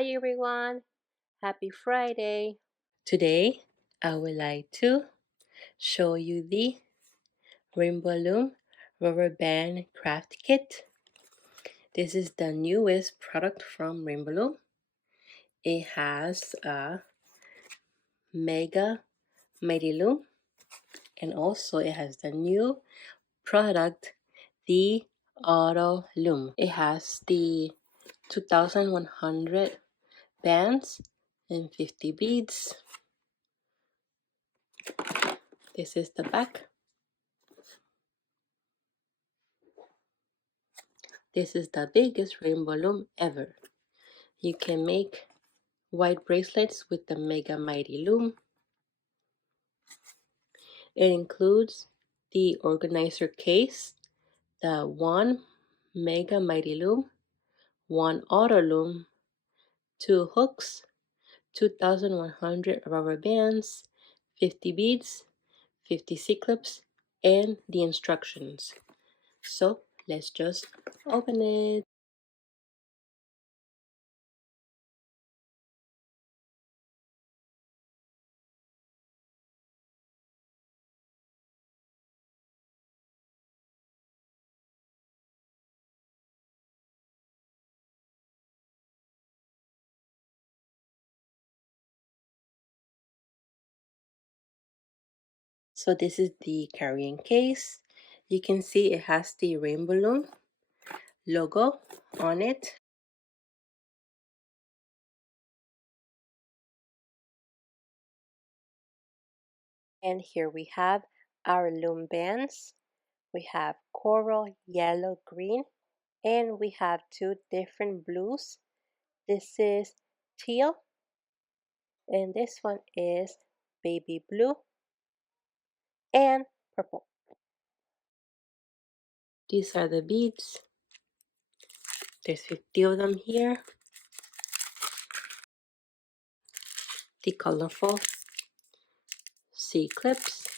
Hi everyone, happy Friday. Today I would like to show you the Rainbow Loom rubber band craft kit. This is the newest product from Rainbow Loom. It has a mega mighty loom, and also it has the new product, the auto loom. It has the 2100 bands and 50 beads. This is the back. This is the biggest rainbow loom ever. You can make white bracelets with the Mega Mighty Loom. It includes the organizer case, the one Mega Mighty Loom, one auto loom, two hooks, 2100 rubber bands, 50 beads, 50 C-clips, and the instructions. So let's just open it. So this is the carrying case. You can see it has the Rainbow Loom logo on it. And here we have our loom bands. We have coral, yellow, green, and we have two different blues. This is teal, and this one is baby blue and purple. These are the beads. There's 50 of them here. The colorful C-clips.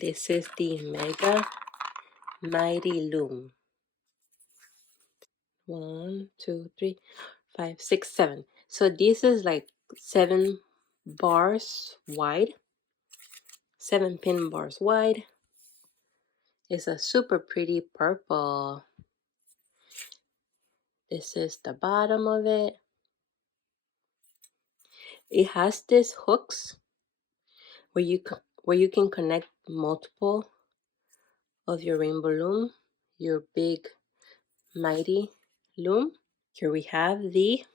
This is the Mega Mighty Loom. 1, 2, 3, 5, 6, 7. So this is like 7 bars wide, 7 pin bars wide. It's a super pretty purple. This is the bottom of it. It has these hooks where you can connect multiple of your rainbow loom, your big mighty loom. Here we have the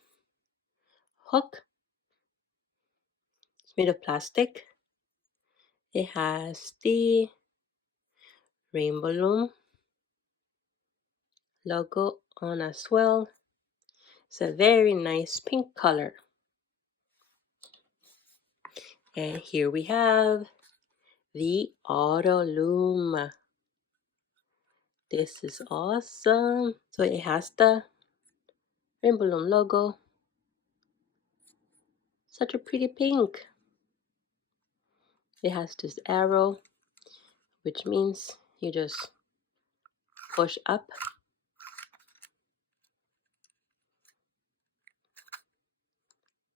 hook. It's made of plastic. It has the Rainbow Loom logo on as well. It's a very nice pink color. And here we have the Auto Loom. This is awesome. So it has the Rainbow Loom logo. Such a pretty pink. It has this arrow, which means you just push up.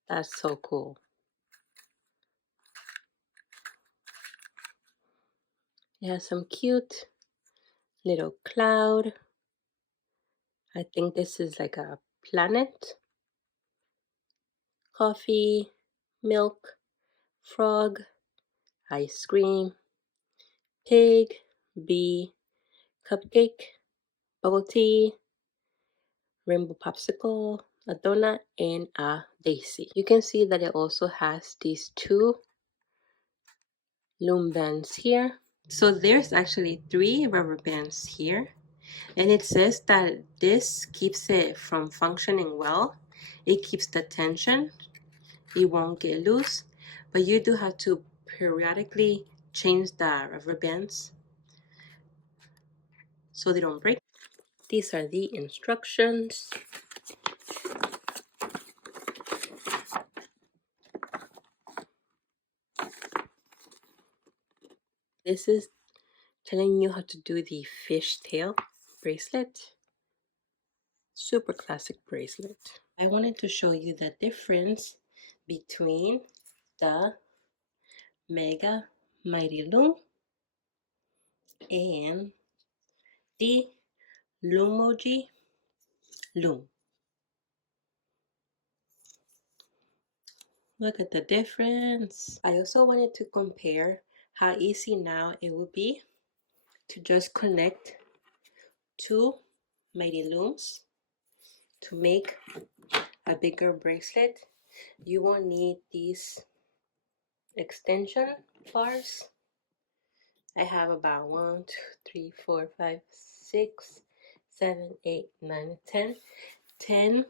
That's so cool. It has some cute little cloud. I think this is like a planet. Coffee, milk, frog, ice cream, pig, bee, cupcake, bubble tea, rainbow popsicle, a donut, and a daisy. You can see that it also has these two loom bands here. So there's actually 3 rubber bands here. And it says that this keeps it from functioning well. It keeps the tension. It won't get loose. But you do have to periodically change the rubber bands so they don't break. These are the instructions. This is telling you how to do the fishtail bracelet. Super classic bracelet. I wanted to show you the difference between the Mega Mighty Loom and the Loomoji Loom. Look at the difference. I also wanted to compare how easy now it would be to just connect two Mighty Looms to make a bigger bracelet. You won't need these extension bars. I have about 1, 2, 3, 4, 5, 6, 7, 8, 9, 10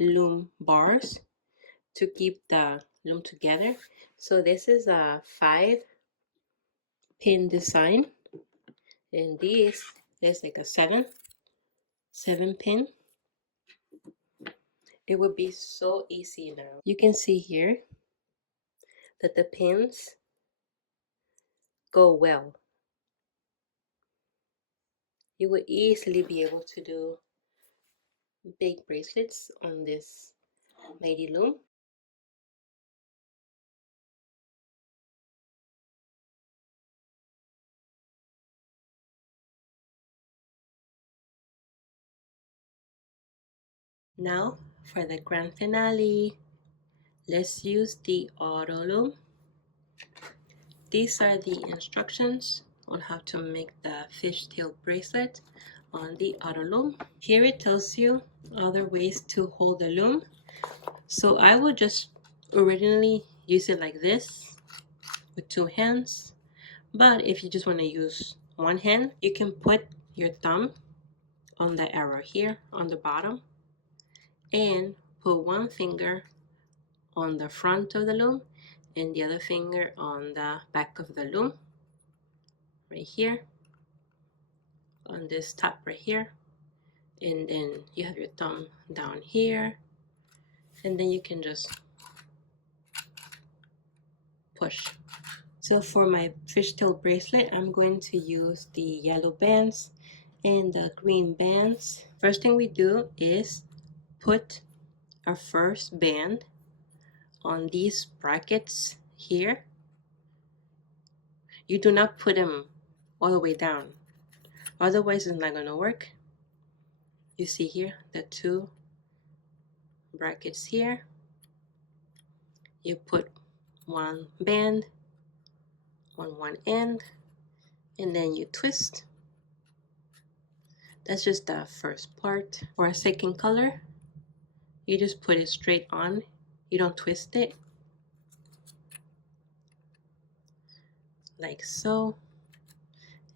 loom bars to keep the loom together. So this is a 5-pin design, and this is like a 7-pin. It would be so easy now. You can see here that the pins go well. You would easily be able to do big bracelets on this Mighty Loom. Now for the grand finale, let's use the auto loom. These are the instructions on how to make the fishtail bracelet on the auto loom. Here it tells you other ways to hold the loom. So I would just originally use it like this with 2 hands. But if you just want to use one hand, you can put your thumb on the arrow here on the bottom and put one finger on the front of the loom and the other finger on the back of the loom right here on this top right here, and then you have your thumb down here, and then you can just push. So for my fishtail bracelet, I'm going to use the yellow bands and the green bands. First thing we do is put our first band on these brackets here. You do not put them all the way down, otherwise it's not going to work. You see here the 2 brackets here. You put one band on one end and then you twist. That's just the first part. For a second color, you just put it straight on. You don't twist it, like so.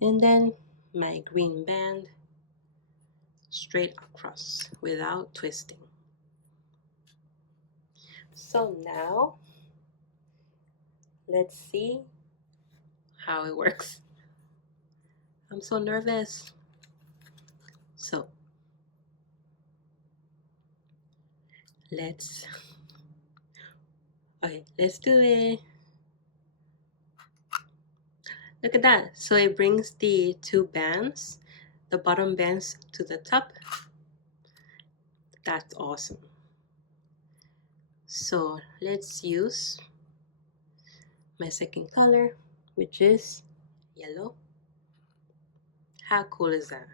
And then my green band straight across without twisting. So now let's see how it works. I'm so nervous. So let's do it. Look at that. So it brings the 2 bands, the bottom bands to the top. That's awesome. So let's use my second color, which is yellow. How cool is that?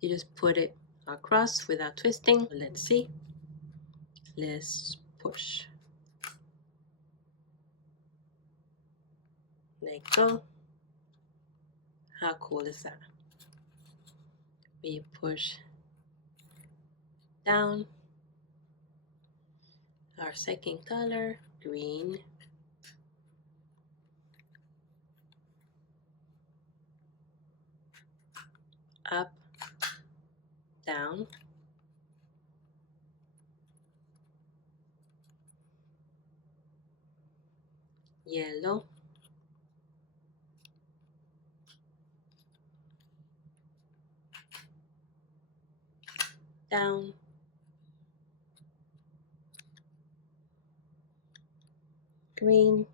You just put it across without twisting. Let's see. Let's push. Like so. How cool is that? We push down our second color, green. Up, down. Yellow. Down. Green.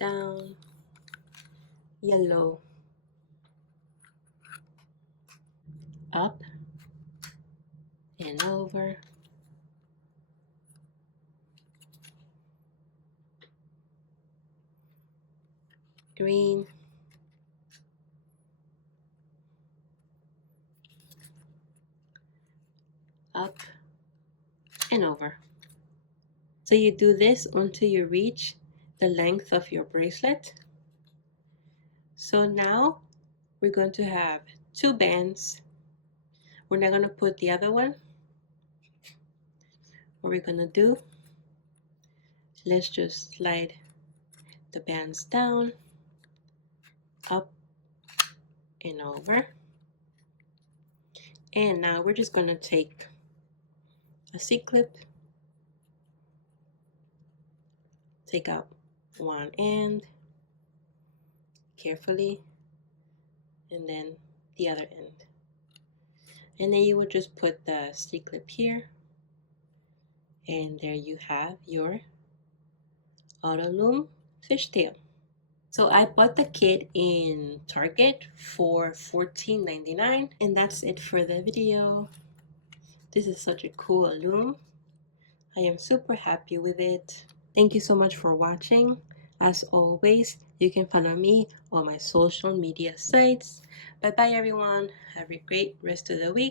down, yellow, up and over, green, up and over. So you do this until you reach the length of your bracelet. So now we're going to have 2 bands. We're not going to put the other one. What we're going to do, let's just slide the bands down, up and over. And now we're just going to take a C-clip, take out one end carefully, and then the other end. And then you would just put the C-clip here, and there you have your auto loom fishtail. So I bought the kit in Target for $14.99, and that's it for the video. This is such a cool loom. I am super happy with it. Thank you so much for watching. As always, you can follow me on my social media sites. Bye bye everyone. Have a great rest of the week.